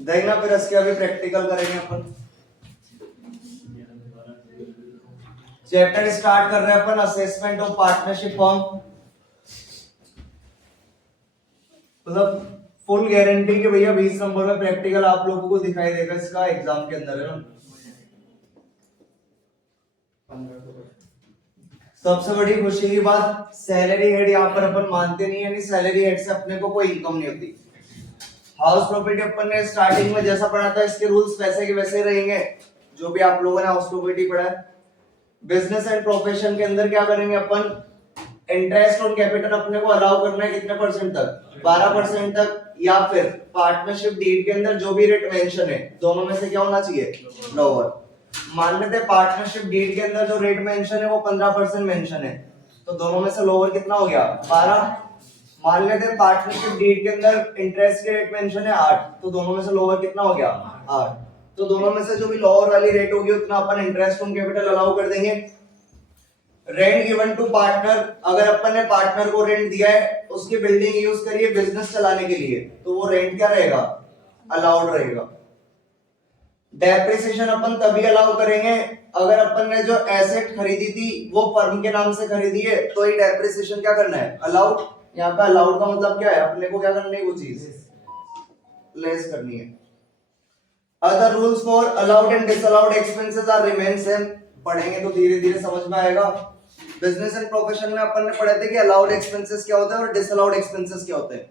देखना फिर इसके अभी प्रैक्टिकल करेंगे अपन। चैप्टर स्टार्ट कर रहे हैं अपन असेसमेंट ऑफ पार्टनरशिप फॉर्म। मतलब फुल गारंटी कि भैया 20 नंबर में प्रैक्टिकल आप लोगों को दिखाई देगा इसका एग्जाम के अंदर, है ना। सबसे बड़ी खुशी की बात, सैलरी हेड यहाँ पर अपन मानते नहीं, यानी सैलरी हेड से अपने को कोई इनकम नहीं होती। हाउस प्रॉपर्टी अपन ने स्टार्टिंग में जैसा पढ़ा था, इसके रूल्स वैसे के वैसे रहेंगे जो भी आप लोगों ने हाउस प्रॉपर्टी पढ़ा है। बिजनेस एंड प्रोफेशन के अंदर क्या करेंगे अपन, इंटरेस्ट ऑन कैपिटल अपने को अलाउ करना है कितने परसेंट तक, 12% तक, या फिर पार्टनरशिप डीड के अंदर जो भी रेट मेंशन है दोनों में से क्या होना चाहिए, लोअर। मान लेते हैं पार्टनरशिप डीड के अंदर जो रेट मेंशन है वो 15% मेंशन है, तो दोनों में से लोअर कितना हो गया, 12। मान लेते हैं पार्टनरशिप डीड के अंदर इंटरेस्ट के रेट मेंशन है 8, तो दोनों में से लोअर कितना हो गया, 8। तो दोनों में से जो भी लोअर वाली रेट होगी उतना अपन इंटरेस्ट ऑन कैपिटल अलाउ कर देंगे। रेंट गिवन टू पार्टनर, अगर अपन ने पार्टनर को रेंट दिया है, उसकी बिल्डिंग यूज करिए बिजनेस चलाने के लिए, तो वो रेंट क्या रहेगा, अलाउड रहेगा। डेप्रिसिएशन अपन तभी अलाउ करेंगे अगर अपन ने जो एसेट खरीदी थी वो फर्म के नाम से खरीदी है, तो ये डेप्रिसिएशन क्या करना है, अलाउड। यहाँ पे अलाउड का मतलब क्या है, अपने को क्या करनी है, वो चीज लेस करनी है। Other rules for allowed and disallowed expenses are remain same, पढ़ेंगे तो धीरे धीरे समझ में आएगा। बिजनेस एंड प्रोफेशन में अपन ने पढ़े थे कि अलाउड एक्सपेंसेस क्या होते हैं और डिसअलाउड एक्सपेंसेस क्या होते हैं।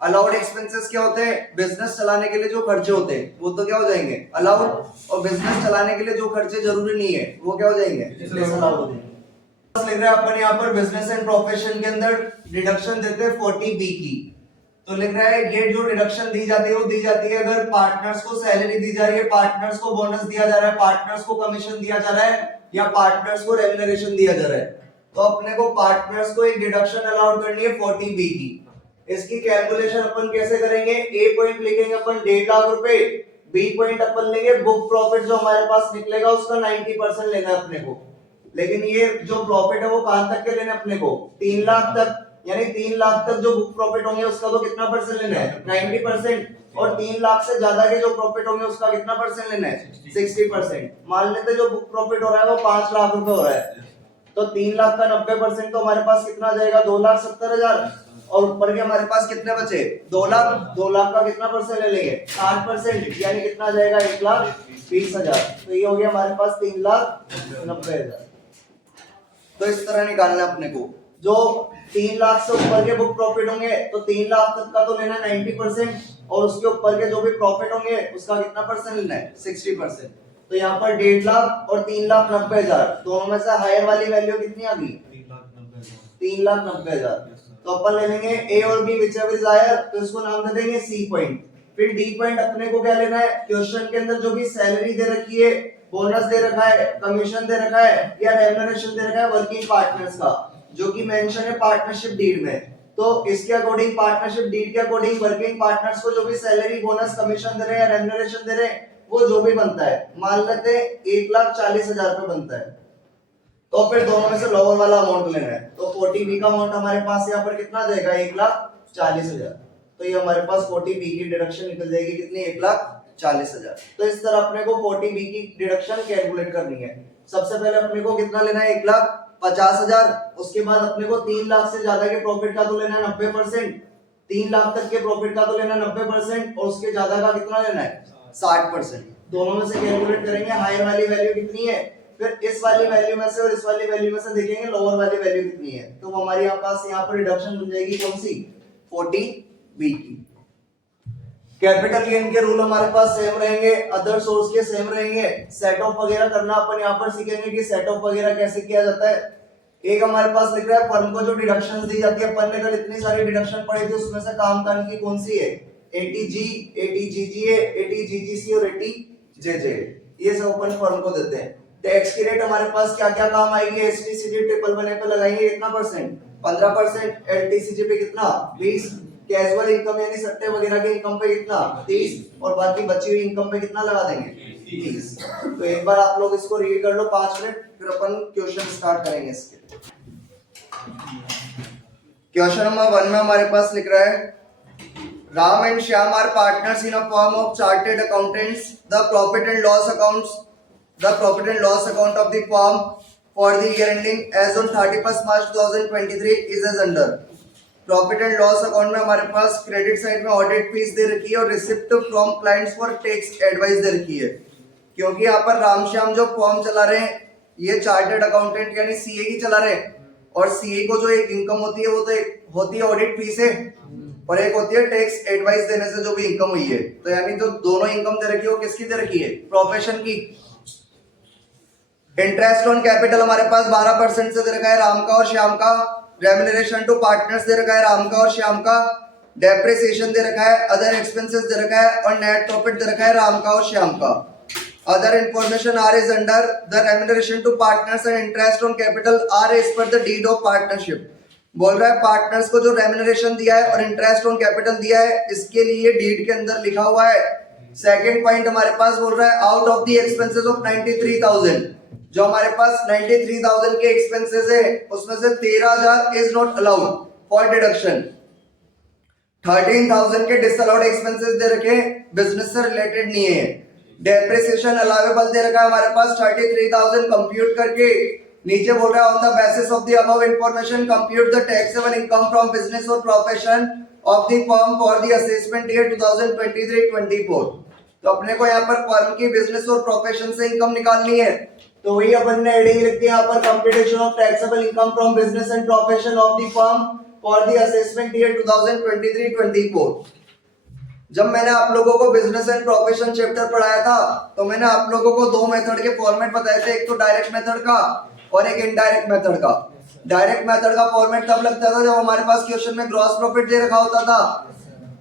अलाउड एक्सपेंसेस क्या होते हैं, बिजनेस चलाने के लिए जो खर्चे होते हैं वो तो क्या हो जाएंगे, अलाउड, और बिजनेस चलाने के लिए जो खर्चे जरूरी नहीं है वो क्या हो जाएंगे, डिसअलाउड हो जाएंगे। लिख रहे हैं अपन यहाँ पर बिजनेस एंड प्रोफेशन के अंदर डिडक्शन देते हैं 40B की, तो लिख रहा है ये जो डिडक्शन दी जाती है वो दी जाती है अगर पार्टनर्स को सैलरी दी जा रही है, पार्टनर्स को बोनस दिया जा रहा है, पार्टनर्स को कमीशन दिया जा रहा है, या पार्टनर्स को रेम्युनरेशन दिया जा रहा है, तो अपने को पार्टनर्स को एक डिडक्शन अलाउड करनी है 40B की। इसकी कैलकुलेशन अपन कैसे करेंगे, ए पॉइंट लिखेंगे अपन 1.5 लाख रुपए, बी पॉइंट अपन लेंगे बुक प्रॉफिट जो हमारे पास निकलेगा उसका 90% लेना है अपने को। लेकिन ये जो प्रॉफिट है वो कहां तक के लेने अपने को, 3 लाख तक, यानी 3 लाख तक जो बुक प्रॉफिट होंगे उसका तो कितना परसेंट लेना है, 90%, और 3 लाख से ज्यादा के जो प्रॉफिट होंगे उसका कितना परसेंट लेना है, 60%। मान लेते जो बुक प्रॉफिट हो रहा है वो 5 लाख रुपए हो रहा है, तो 3 लाख का 90% तो हमारे पास कितना आ जाएगा, 2,70,000, और ऊपर के हमारे पास कितने बचे, 2 लाख। 2 लाख का कितना परसेंट ले लेंगे, 60%, यानी कितना आ जाएगा, 1,20,000। तो ये हो गया हमारे पास 3,90,000। तो इस तरह निकालना है अपने को, जो 3 लाख से ऊपर के बुक प्रॉफिट होंगे तो 3 लाख तक का तो लेना है 90%, और उसके ऊपर के जो भी प्रॉफिट होंगे उसका कितना परसेंट लेना है, 60%। तो यहाँ पर 1.5 लाख और 3,90,000 दोनों में से हायर वाली वैल्यू कितनी आ गई, 3,90,000। तो अपन ले लेंगे ए और बी व्हिचएवर इज हायर, तो इसको नाम दे देंगे सी पॉइंट। फिर डी पॉइंट अपने को क्या लेना है, क्वेश्चन के अंदर जो भी सैलरी दे रखी है, बोनस दे रखा है, कमीशन दे रखा है, या रेम्युनरेशन दे रखा है वर्किंग पार्टनर्स का, जो कि मेंशन है पार्टनरशिप डीड में, तो इसके अकॉर्डिंग पार्टनरशिप डीड के अकॉर्डिंग वर्किंग पार्टनर्स को जो भी सैलरी बोनस कमीशन दे रहे हैं या रेम्युनरेशन दे रहे हैं वो जो भी बनता है, मान लेते हैं 1,40,000 रुपए बनता है, तो फिर दोनों में से लोअर वाला अमाउंट लेना है। तो 40B का अमाउंट हमारे पास यहाँ पर कितना आ जाएगा, 1,40,000। तो ये हमारे पास 40B की डिडक्शन निकल जाएगी कितनी, 1,40,000। तो इस तरह अपने को 40B की डिडक्शन कैलकुलेट करनी है। सबसे पहले अपने को कितना लेना है, 1,50,000। उसके बाद अपने को 3 लाख से ज्यादा के प्रॉफिट का तो लेना है 90%, 3 लाख तक के प्रॉफिट का तो लेना है 90%, और उसके ज्यादा का कितना लेना है, 60%। दोनों में से कैलकुलेट करेंगे, हायर वाली वैल्यू कितनी है, फिर इस वाली वैल्यू में से और इस वाली वैल्यू में से देखेंगे लोअर वाली वैल्यू कितनी है, तो हमारे यहाँ पर रिडक्शन बन जाएगी कौन सी, 40B की। कैपिटल गेन के रूल हमारे पास सेम रहेंगे, अदर सोर्स के सेम रहेंगे। सेट ऑफ वगैरह करना अपन यहाँ पर सीखेंगे कि सेट ऑफ वगैरह कैसे किया जाता है। एक हमारे पास लिख रहा है फर्म को जो डिडक्शंस दी जाती है, अपन ने कल इतनी सारी डिडक्शन पढ़ी थी, उसमें से काम करने की कौन सी है, ATG, ATGGA, ATGGC और ATJJ, ये सब अपन फर्म को देते हैं। टैक्स की रेट हमारे पास क्या क्या काम आएगी, SPCD ट्रिपल बने पे लगाएंगे कितना परसेंट, 15%, LTCG पे कितना, 20, कैजुअल इनकम यानी सट्टे वगैरह के इनकम पे कितना, 30, और बाकी बची हुई इनकम पे कितना लगा देंगे, 30। तो एक बार आप लोग इसको रीड कर लो 5 मिनट, फिर अपन क्वेश्चन स्टार्ट करेंगे इसके। क्वेश्चन नंबर 1 में हमारे पास लिख रहा है Ram and Shyam are partners in a firm of chartered accountants. The profit and loss account of the firm for the year ending as on 31st March 2023 is as under. Profit and loss account में हमारे पास credit side में audit fees दे रखी है और receipt from clients for tax advice दे रखी है, क्योंकि यहाँ पर रामश्याम जो फॉर्म चला रहे हैं ये चार्टर्ड अकाउंटेंट यानी सीए ही चला रहे हैं, और सीए को जो एक इनकम होती है वो तो एक होती है ऑडिट फीस है और एक होती है टैक्स एडवाइस देने से जो भी इनकम हुई है। तो यानी जो दोनों इनकम दे रखी है वो किसकी दे रखी है? प्रोफेशन की। इंटरेस्ट ऑन कैपिटल हमारे पास 12% से दे रखा है राम का और श्याम का। रेम्यूनरेशन टू पार्टनर्स दे रखा है राम का और श्याम का। डेप्रिसिएशन दे रखा है, अदर एक्सपेंसेस दे रखा है और नेट प्रॉफिट दे रखा है राम का और श्याम का। Other information are is under the remuneration to partners and interest on capital are as per the deed of partnership. बोल रहा है पार्टनर्स को जो रेम्यूनरेशन दिया है और इंटरेस्ट ऑन कैपिटल दिया है इसके लिए डीड के अंदर लिखा हुआ है। सेकंड पॉइंट हमारे पास बोल रहा है out of the expenses of 93,000, जो हमारे पास 93,000 के एक्सपेंसेस है उसमें से 13,000 is not allowed for deduction. 13,000 के डिसअलाउड एक्सपेंसेस दे रखे, बिजनेस से रिलेटेड नहीं है। डेप्रिसिएशन अलाउएबल दे रखा है हमारे पास 33,000 कंप्यूट करके। नीचे बोल रहा है on the basis of the above information compute the taxable income from business और profession of the firm for the assessment year 2023-24। तो अपने को यहाँ पर फर्म की बिजनेस और प्रोफेशन से इनकम निकालनी है, तो वही अपन ने हेडिंग लिख दी यहाँ पर computation of taxable income from business and profession of the firm for the assessment year 2023-24। जब मैंने आप लोगों को बिजनेस एंड प्रोफेशन चैप्टर पढ़ाया था तो मैंने आप लोगों को दो मेथड के फॉर्मेट बताए थे, एक तो डायरेक्ट मेथड का और एक इनडायरेक्ट मेथड का। डायरेक्ट मेथड का फॉर्मेट तब लगता था जब हमारे पास क्वेश्चन में ग्रॉस प्रॉफिट दे रखा होता था,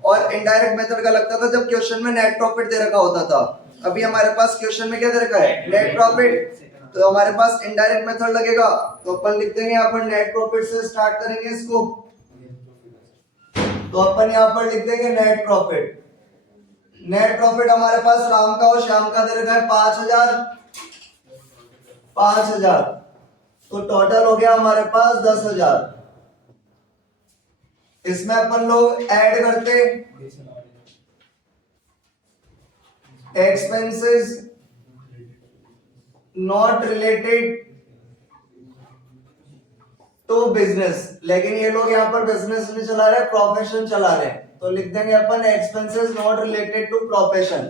और इनडायरेक्ट मेथड का लगता था जब क्वेश्चन में नेट प्रॉफिट दे रखा होता था। अभी हमारे पास क्वेश्चन में क्या दे रखा है? Net profit. तो हमारे पास इनडायरेक्ट मेथड लगेगा, तो अपन लिख देंगे यहाँ पर नेट प्रॉफिट से स्टार्ट करेंगे इसको। तो अपन यहाँ पर लिख देंगे नेट प्रॉफिट। नेट प्रॉफिट हमारे पास राम का और श्याम का दे रखा है 5,000। तो टोटल हो गया हमारे पास 10,000। इसमें अपन लोग ऐड करते expenses not related to business, लेकिन ये लोग यहाँ पर बिजनेस नहीं चला रहे, प्रोफेशन चला रहे हैं, तो लिख देंगे अपन expenses not related to profession.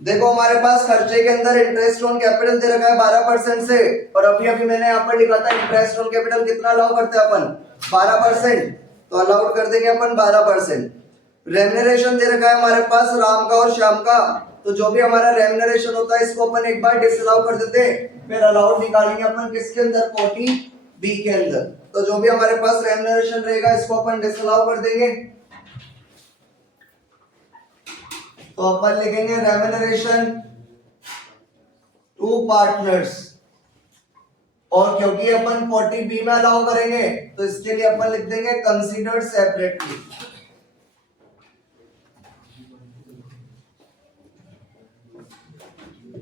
देखो हमारे पास खर्चे के अंदर इंटरेस्ट ऑन कैपिटल दे रखा है 12% से, और अभी मैंने यहाँ पर लिखा था इंटरेस्ट ऑन कैपिटल कितना अलाउ करते हैं अपन? 12%, तो अलाउड कर देंगे अपन 12%। रेम्यूनरेशन दे रखा है हमारे पास राम का और श्याम का, तो जो भी हमारा रेम्यूनरेशन होता है इसको अपन एक बार डिसअलाउ कर देते हैं, फिर अलाउड निकालेंगे अपन किसके अंदर? 40B के अंदर। तो जो भी हमारे पास रेम्यूनरेशन रहेगा इसको अपन डिसअलाउ कर देंगे, तो अपन लिखेंगे रेम्यूनरेशन टू पार्टनर्स, और क्योंकि अपन 40B में अलाउ करेंगे तो इसके लिए अपन लिख देंगे कंसीडर्ड सेपरेटली।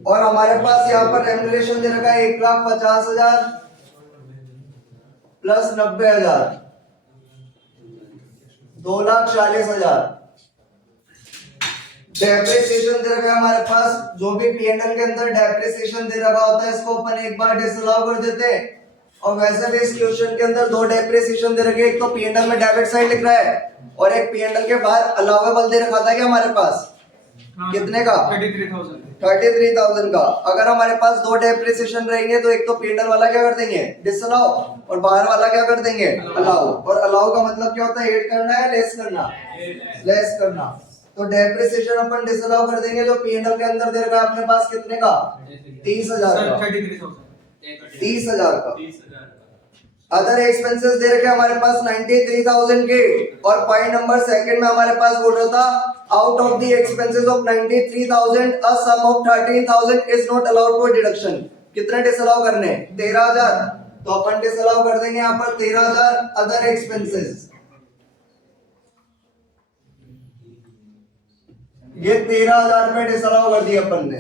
और हमारे पास यहाँ पर रेम्यूनरेशन दे रखा है 1,50,000 प्लस 90,000, 2,40,000। डेप्रिसिएशन दे रखा है हमारे पास, जो भी P&L के अंदर डेप्रिसिएशन दे रखा होता है इसको अपन एक बार डिसअलाउ कर देते हैं। और वैसे भी इस क्वेश्चन के अंदर दो डेप्रिसिएशन दे रखे, एक तो P&L में डेबिट साइड लिख रहा है और एक P&L के बाहर अलाउएबल दे रखा था क्या हमारे पास? कितने का? 33,000 का। अगर हमारे पास दो डेप्रिसिएशन रहेंगे तो एक तो P&L वाला क्या कर देंगे? डिसअलाउ, और बाहर वाला क्या कर देंगे? अलाउ। और अलाउ का मतलब क्या होता है? ऐड करना है, लेस करना? लेस करना। तो डेप्रिसिएशन अपन डिसअलाउ कर देंगे, जो P&L के अंदर दे रखा है अपने पास कितने का? 30,000 का। 30,000 का। अदर एक्सपेंसेस दे रखे हमारे पास 93,000 के, और पॉइंट नंबर सेकंड में हमारे पास बोल रहा था out of the expenses of 93,000 a sum of 13,000 is not allowed for deduction. कितने डिसअलाउ करने? 13,000। तो अपन डिसअलाउ कर देंगे यहाँ पर 13,000 अदर एक्सपेंसेस। ये 13,000 में डिसअलाउ कर दिया अपन ने।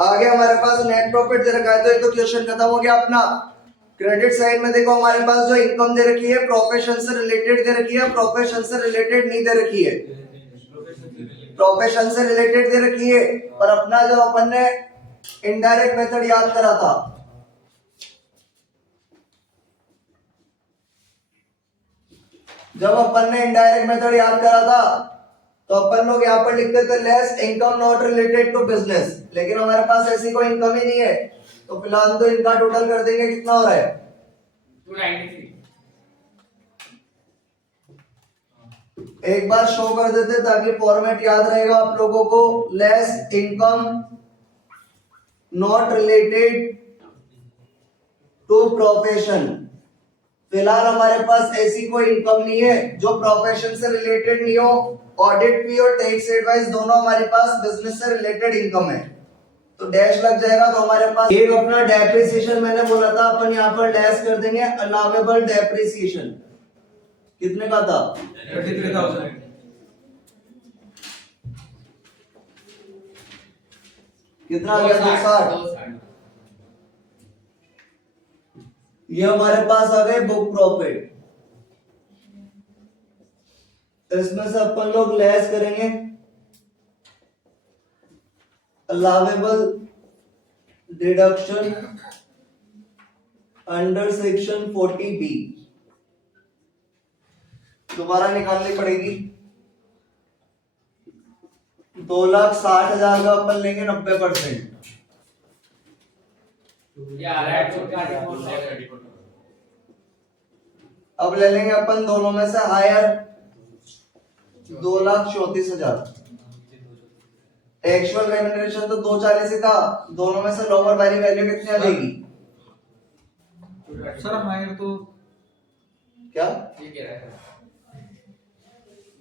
आगे हमारे पास नेट प्रॉफिट दे रखा है, तो एक तो क्वेश्चन खत्म हो गया अपना। क्रेडिट साइड में देखो हमारे पास जो इनकम दे रखी है प्रोफेशन से रिलेटेड दे रखी है, प्रोफेशन से रिलेटेड नहीं दे रखी है। प्रोफेशन से रिलेटेड दे रखी है, पर अपना जो अपन ने इनडायरेक्ट मेथड याद करा था, जब अपन ने इनडायरेक्ट मेथड याद करा था तो अपन लोग यहाँ पर लिखते थे less income not related to business, लेकिन हमारे पास ऐसी कोई इनकम ही नहीं है, तो फिलहाल तो इनका टोटल कर देंगे, कितना हो रहा है 293। एक बार शो कर देते ताकि फॉर्मेट याद रहेगा आप लोगों को। Less income not related to profession, फिलहाल हमारे पास ऐसी कोई इनकम नहीं है जो प्रोफेशन से रिलेटेड नहीं हो। ऑडिट फी और टैक्स एडवाइस दोनों हमारे पास बिजनेस से रिलेटेड इनकम है, तो डैश लग जाएगा। तो हमारे पास एक अपना डेप्रिसिएशन मैंने बोला था, अपन यहाँ पर डैश कर देंगे अलाउेबल डेप्रिसिएशन, कितने का था 33,000। कितना आ गया 260। ये हमारे पास आ गए बुक प्रॉफिट, इसमें से अपन लोग लेस करेंगे allowable deduction under section 40B, दोबारा निकालनी पड़ेगी। 2,60,000 का अपन लेंगे 90%, ये आ रहा है अब ले लेंगे अपन दोनों में से हायर 2,34,000। एक्चुअल रेम्यूनरेशन तो 240 ही था, दोनों में से लोअर वाली वैल्यू कितनी आ जाएगी सर हायर तो क्या ये कह रहा है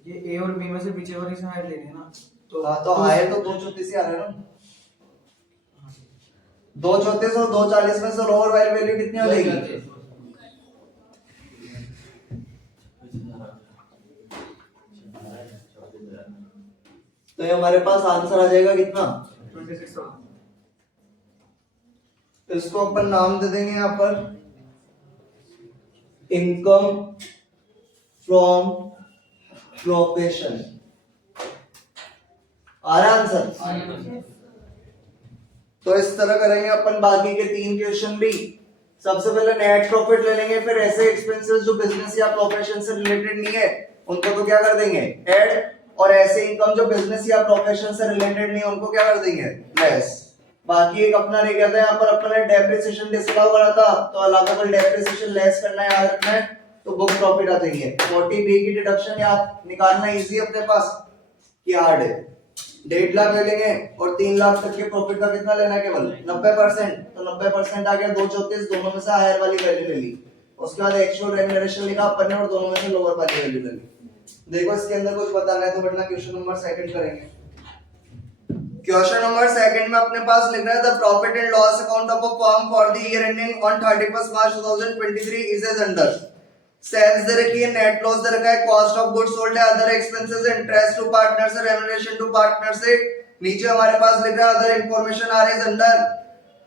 ये ए और बी में से पीछे वाली से हायर लेनी है ना, तो हायर तो 234 ही आ रहा है ना। 234 और 240 में से लोअर वाली वैल्यू कितनी हो जाएगी तो ये हमारे पास आंसर आ जाएगा कितना 26,000। इसको अपन नाम दे देंगे यहाँ पर इनकम फ्रॉम प्रोफेशन। आ रहा आंसर? तो इस तरह करेंगे अपन बाकी के 3 क्वेश्चन भी। सबसे पहले नेट प्रॉफिट ले लेंगे, फिर ऐसे एक्सपेंसेस जो बिजनेस या प्रोफेशन से रिलेटेड नहीं है उनको तो क्या कर देंगे ऐड, और ऐसे इनकम जो बिजनेस या प्रोफेशन से रिलेटेड नहीं है उनको क्या कर देंगे लेस। बाकी एक अपना रह गया था यहाँ पर अपन ने डेप्रिसिएशन डिसअलाउ करा था, तो अलाउेबल डेप्रिसिएशन लेस करना है, याद रखना है, तो बुक प्रॉफिट आ जाएंगे। 40B की डिडक्शन याद निकालना इजी है अपने पास कि हार्ड है। 1.5 लाख ले लेंगे और 3 लाख तक के प्रॉफिट का कितना लेना है केवल 90%, तो 90% आ गया 234, दोनों में से हायर वाली वैल्यू ले ली। उसके बाद एक्चुअल रेम्यूनरेशन लिखा अपन ने और दोनों में से लोअर वाली वैल्यू ले ली। देखो इसके अंदर कुछ बताना है तो वरना क्वेश्चन नंबर 2 करेंगे। क्वेश्चन नंबर 2 में अपने पास लिख रहा है the profit and loss account of a firm for the year ending on 31st March 2023 is as under. Sales दे रखी है, नेट लॉस दे रखा है, कॉस्ट ऑफ गुड्स सोल्ड है, other expenses, interest to partners, remuneration to partners है। नीचे हमारे पास लिख रहा है other information are is under.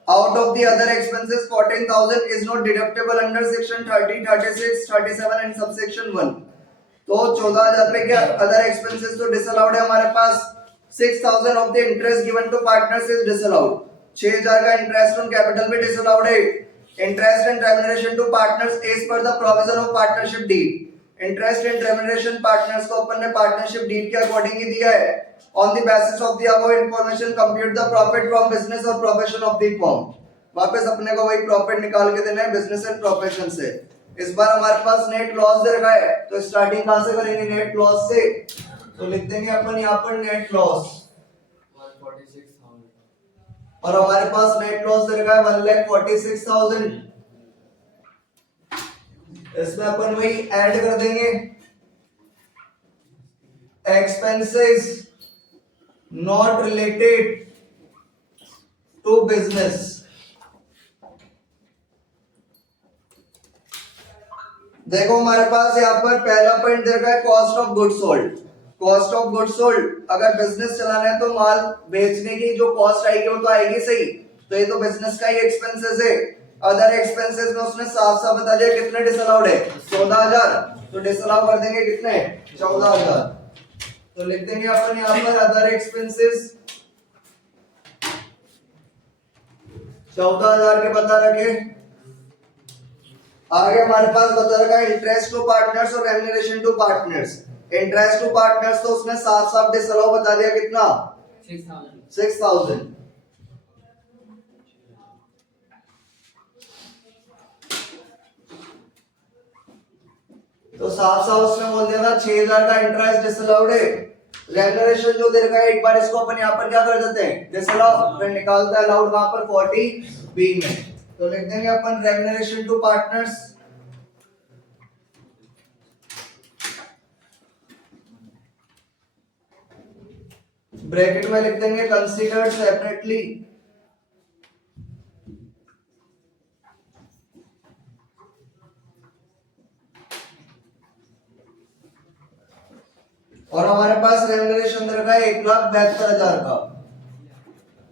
Out of the other expenses 14,000 is not deductible under section 30, 36, 37 and subsection 1। तो 14,000 रुपए के अदर एक्सपेंसेस तो डिसअलाउड है हमारे पास। 6,000 of the interest given to partners is disallowed. 6,000 का इंटरेस्ट ऑन कैपिटल भी disallowed है। Interest and remuneration to partners as per the provision of partnership deed. Interest and remuneration partners को अपन ने पार्टनरशिप डीड के अकॉर्डिंग ही दिया है। On the basis of the above information, compute the profit from business or profession of the firm। वापस अपने को वही प्रॉफिट निकाल के देना है बिजनेस एंड प्रोफेशन से। इस बार हमारे पास नेट लॉस दे रखा है, तो स्टार्टिंग कहां से करेंगे नेट लॉस से, तो लिख देंगे अपन यहाँ पर नेट लॉस 146,000 और हमारे पास नेट लॉस दे रखा है 1,46,000। इसमें अपन वही ऐड कर देंगे expenses not related to business। देखो हमारे पास यहाँ पर पहला पॉइंट दे रखा है cost of goods sold. Cost of goods sold, अगर बिजनेस चलाना है तो माल बेचने की जो कॉस्ट आएगी वो तो आएगी सही, तो ये तो बिजनेस का ही एक्सपेंसेस है। अदर एक्सपेंसेस में उसने साफ साफ बता दिया कितने डिसअलाउड है 14,000, तो डिसअलाउ कर देंगे कितने 14,000। तो लिख देंगे अपन यहाँ पर अदर एक्सपेंसेस 14,000 के बता रखे। आगे हमारे पास बता रखा है इंटरेस्ट टू पार्टनर्स और remuneration to partners. Interest to partners तो उसने साफ साफ डिसअलाउ बता दिया कितना 6,000। तो साफ साफ उसने बोल दिया था 6,000 का इंटरेस्ट डिसअलाउड है। रेम्यूनरेशन जो दे रखा है एक बार इसको अपन यहाँ पर क्या कर देते हैं डिसअलाउ, फिर निकालते हैं अलाउड कहां पर 40B में। तो लिख देंगे अपन रेम्यूनरेशन टू पार्टनर्स ब्रैकेट में लिख देंगे कंसीडर्ड सेपरेटली और हमारे पास रेम्यूनरेशन दे रखा है 1,72,000 का।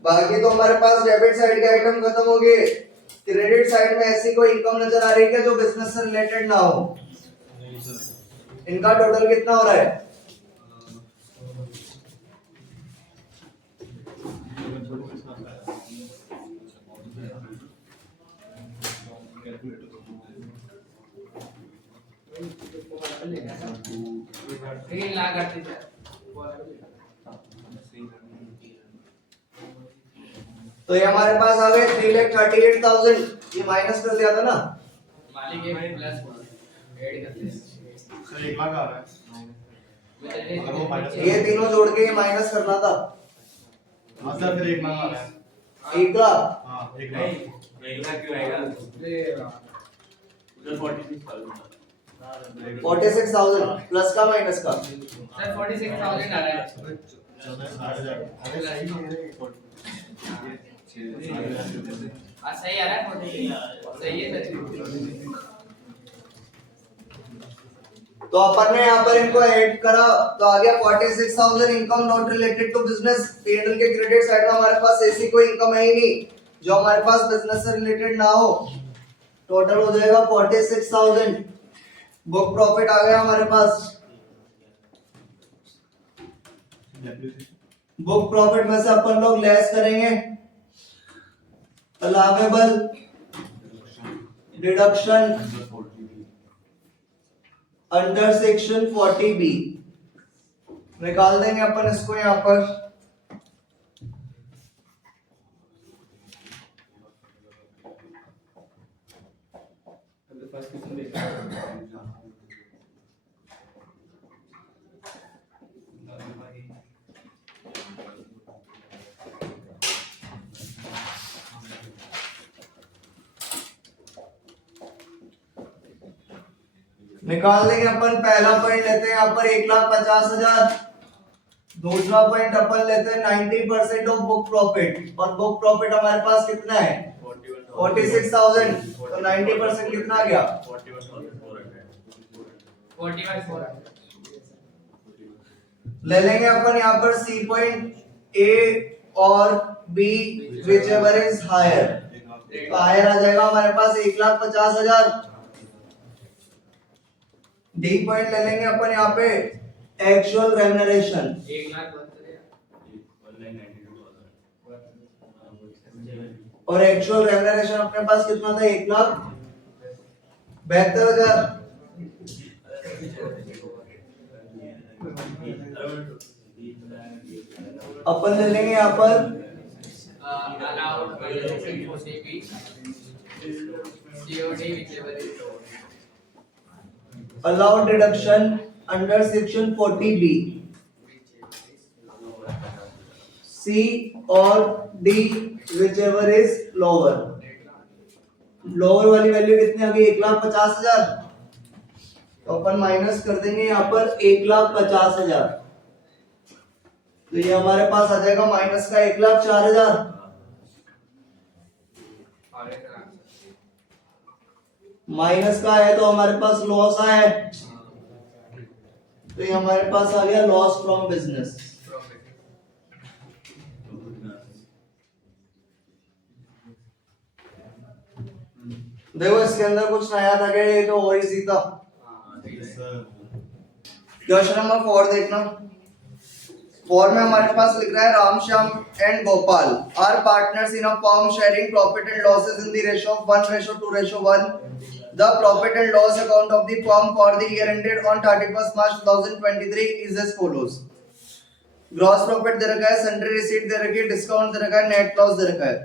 बाकी तो हमारे पास डेबिट साइड के आइटम खत्म हो गए। क्रेडिट साइड में ऐसी कोई इनकम नजर आ रही है जो बिजनेस से रिलेटेड ना हो। इनका टोटल कितना हो रहा है तो ये हमारे पास आ गए 3,38,000। ये माइनस कर दिया था ना मालिक ये प्लस ऐड करते हैं सर 1 लाख आ रहा है अगर वो माइनस ये तीनों जोड़ के ये माइनस करना था। हाँ सर फिर 1 लाख आ रहा है 1 लाख हाँ 1 लाख क्यों आएगा उधर 46,000 प्लस का माइनस का सर 46,000 आ रहा है सही आ रहा है 46 सही है सर। तो अपन ने यहाँ पर इनको ऐड करा तो आ गया 46,000 income not related to business. PNL के क्रेडिट साइड में हमारे पास ऐसी कोई इनकम है ही नहीं जो हमारे पास बिजनेस से रिलेटेड ना हो। टोटल हो जाएगा 46,000। बुक प्रॉफिट आ गया हमारे पास। बुक प्रॉफिट में से अपन लोग लेस करेंगे allowable deduction under section 40B। निकाल देंगे अपन इसको यहां पर। निकाल देंगे अपन। पहला पॉइंट लेते हैं यहाँ पर 1,50,000। दूसरा पॉइंट अपन लेते हैं 90% ऑफ बुक प्रॉफिट और बुक प्रॉफिट हमारे पास कितना है 46,000। तो 90% कितना आ गया 41,400 ले लेंगे अपन यहाँ पर सी पॉइंट ए और B whichever is higher. तो हायर आ जाएगा हमारे पास 1,50,000। डी पॉइंट ले लेंगे अपन यहाँ पे एक्चुअल रेम्यूनरेशन 1,72,000 और एक्चुअल रेम्यूनरेशन अपने पास कितना था 1,72,000। अपन ले लेंगे यहाँ पर allowed COD whichever is allowed deduction under section 40B। C और D whichever is lower। Lower वाली वैल्यू कितनी आ गई 1,50,000। तो अपन माइनस कर देंगे यहाँ पर 1,50,000। तो ये हमारे पास आ जाएगा माइनस का 1,04,000। माइनस का है तो हमारे पास लॉस है तो ये हमारे पास आ गया लॉस फ्रॉम बिजनेस। देखो इसके अंदर कुछ नया था क्या ये तो और इजी था। क्वेश्चन नंबर 4 देखना। फॉर में हमारे पास लिख रहा है Ram Shyam and Gopal are partners in a firm sharing profit and losses in the ratio of 1:2:1. The profit and loss account of the firm for the year ended on 31st March 2023 is as follows. Gross profit दे रखा है, sundry receipt दे रखी है, discount दे रखा है, net loss दे रखा है.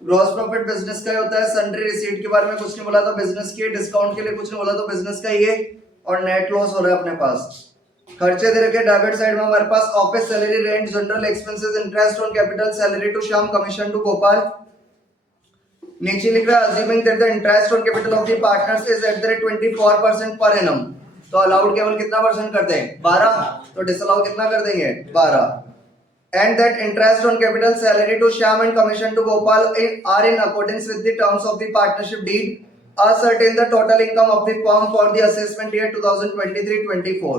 ग्रॉस प्रॉफिट बिजनेस का ही होता है, सन्ड्री रिसीट के बारे में कुछ नहीं बोला तो बिजनेस की, डिस्काउंट के लिए कुछ नहीं बोला तो बिजनेस का ही है, और नेट लॉस हो रहा है अपने पास. खर्चे दे रखे डेबिट साइड में हमारे पास office salary, rent, general expenses, interest on capital, salary to Shyam, commission to Gopal. नीचे लिख रहा है assuming that the interest on capital of the partners is at the rate 24% per annum. तो अलाउड केवल कितना परसेंट करते हैं? 12. तो डिसअलाउ कितना कर देंगे? 12. And that interest on capital, salary to Shyam and commission to Gopal are in accordance with the terms of the partnership deed. Ascertain the total income of the firm for the assessment year 2023-24.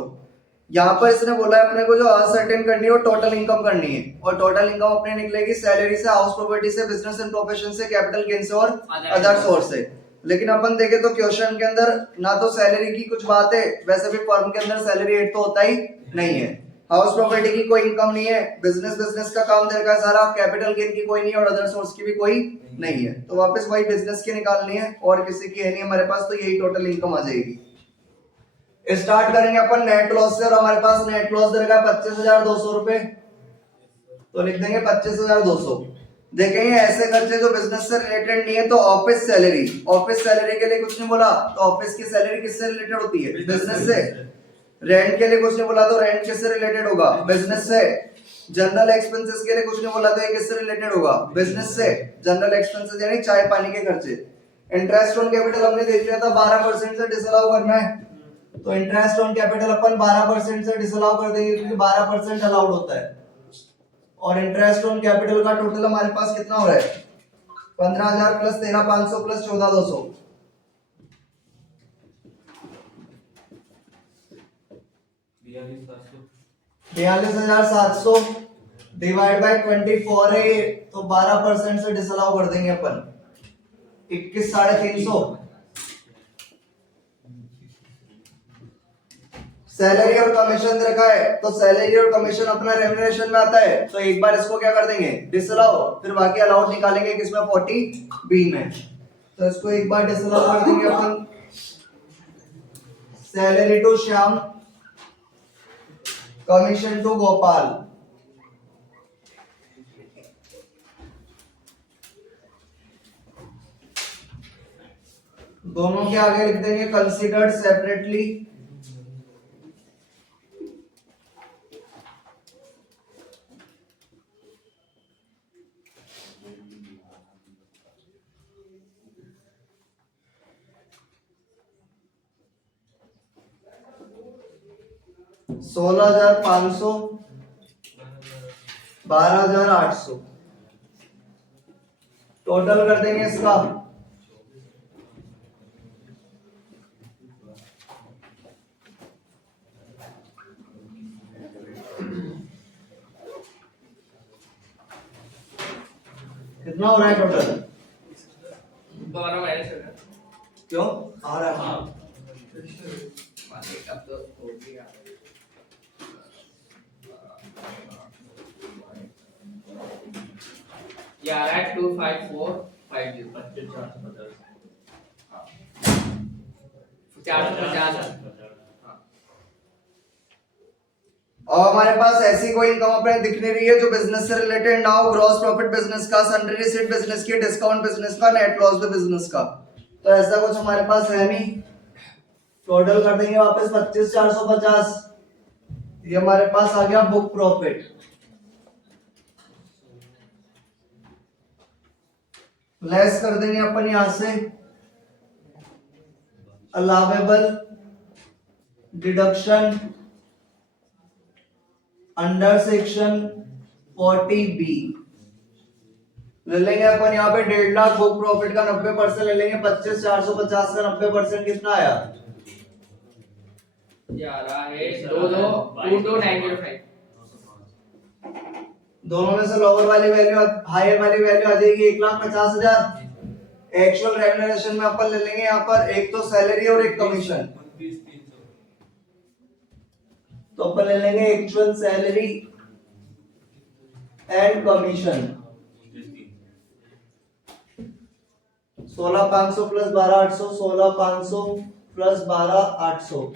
यहाँ पर इसने बोला है अपने को जो ascertain करनी है वो टोटल इनकम करनी है, और टोटल इनकम अपने निकलेगी सैलरी से, हाउस प्रॉपर्टी से, बिजनेस एंड प्रोफेशन से, कैपिटल गेन से और अदर सोर्स से. लेकिन अपन देखें तो क्वेश्चन के अंदर ना तो सैलरी की कुछ बात है, वैसे भी फर्म के अंदर सैलरी एड तो होता ही नहीं है, हाउस प्रॉपर्टी की कोई इनकम नहीं है, बिजनेस का काम दे रखा है सारा, कैपिटल गेन की कोई नहीं है और अदर सोर्स की भी कोई नहीं है. तो वापस वही बिजनेस की निकालनी है और किसी की है नहीं हमारे पास, तो यही टोटल इनकम आ जाएगी. स्टार्ट करेंगे अपन नेट लॉस से, और हमारे पास नेट लॉस दे रखा है 25,200 रुपए, तो लिख देंगे 25,200. देखेंगे ऐसे खर्चे जो बिजनेस से रिलेटेड नहीं है, तो ऑफिस सैलरी के लिए कुछ नहीं बोला, तो ऑफिस की सैलरी किससे रिलेटेड होती है? बिजनेस से. रेंट के लिए कुछ नहीं बोला, तो रेंट किससे रिलेटेड होगा? बिजनेस से. जनरल एक्सपेंसेस के लिए कुछ नहीं बोला, तो ये किससे रिलेटेड होगा? बिजनेस से. जनरल एक्सपेंसेस यानी चाय पानी के खर्चे. इंटरेस्ट ऑन कैपिटल हमने देख लिया था 12% से डिसअलाउ करना है, तो इंटरेस्ट ऑन कैपिटल अपन 12% से डिसअलाउ कर देंगे क्योंकि 12% अलाउड होता है. और इंटरेस्ट ऑन कैपिटल का टोटल हमारे पास कितना हो रहा है? 15,000 प्लस 13,500 प्लस 14,200. 42,700 डिवाइड बाय 24 है, तो 12% से डिसअलाउ कर देंगे अपन 21,350. सैलरी और कमीशन रखा है, तो सैलरी और कमीशन अपना रेम्युनरेशन में आता है, तो एक बार इसको क्या कर देंगे? डिसअलाउ. फिर बाकी अलाउड निकालेंगे किसमें? 40B में. तो इसको एक बार डिसअलाउ कर देंगे अपन. Salary to Shyam, commission to Gopal. दोनों के आगे लिख देंगे कंसीडर्ड सेपरेटली. $16,500, $12,800 टोटल कर देंगे इसका. कितना हो रहा है टोटल? 12 माइनस है. क्यों आ रहा है? हाँ. अब तो हो गया. ये आ रहा है 25450. 450. और हमारे पास ऐसी कोई इनकम अपने दिख नहीं रही है जो बिजनेस से रिलेटेड ना हो. ग्रॉस प्रॉफिट बिजनेस का, सन्ड्री रिसीट बिजनेस की, डिस्काउंट बिजनेस का, नेट लॉस भी बिजनेस का, तो ऐसा कुछ हमारे पास है नहीं. टोटल कर देंगे वापस 25,450. ये हमारे पास आ गया बुक प्रॉफिट. लेस कर देंगे अपन यहां से allowable deduction under section 40B. ले लेंगे अपन यहाँ पे 1.5 लाख बुक प्रॉफिट का 90% ले लेंगे. 25,450 का 90% कितना आया? ये आ रहा है 22,905. दोनों में से लोअर वाली वैल्यू हायर वाली वैल्यू आ जाएगी 1,50,000. एक्चुअल रेम्युनरेशन में अपन ले लेंगे यहाँ पर एक तो सैलरी और एक कमीशन. तो अपन ले लेंगे actual salary and commission 16,500 plus 12,800, 16,500 plus 12,800,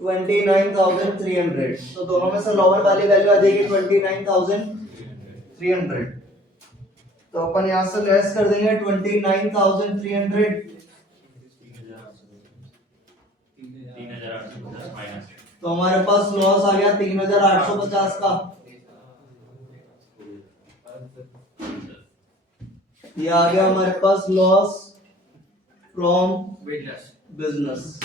29,300। तो दोनों में से लोअर वाली वैल्यू आ जाएगी 29,300। तो अपन यहां से लेस कर देंगे 29,300, 3,850 माइनस तो हमारे पास लॉस आ गया 3,850 का। ये आ गया हमारे पास लॉस फ्रॉम वेट लॉस। बिजनेस।